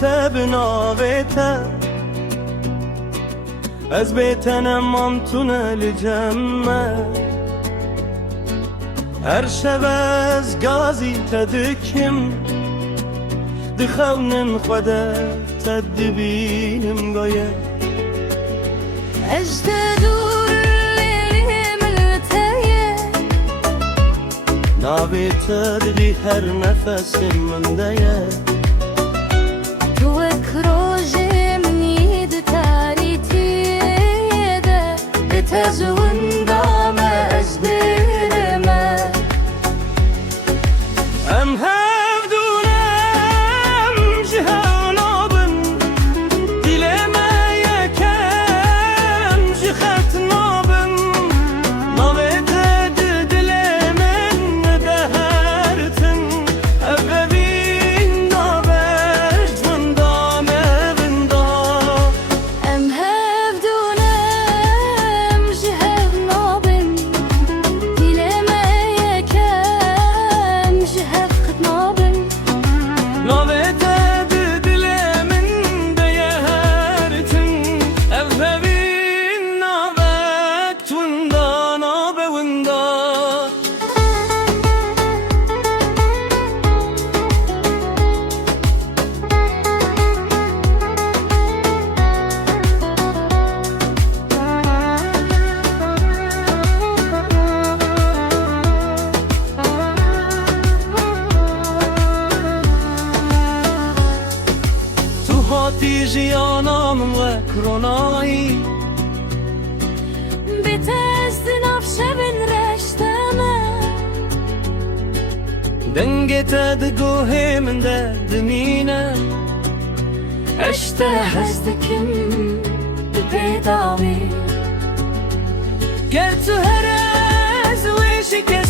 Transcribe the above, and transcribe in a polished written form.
برته بناویته از بیتنم مامتونه لجمه هر شب از گازی تدکم دخونن خوده تدبینم گایه اجتدور لیلی ملتیه ناویته دلی هر نفسم مندیه تو اکروژه منید تاریتیه ده بتزون دام از دیرمه ام هفدونم جهانابن دلم یکم جخت نابن نابت دل من دهرتن ابوین نابشت من دامه بندا ام هفدونم جهر نابن دیلم یکم جهر قد نابن نابت دل من دهرتن ابوین نابت وندا نابه وندا تو هاتی جیانم و کرونایی بتست نفشه بن رشتمه دنگت دگوه من دمینه اشته هستكم ببيضاوي گل تو هر از ویشی که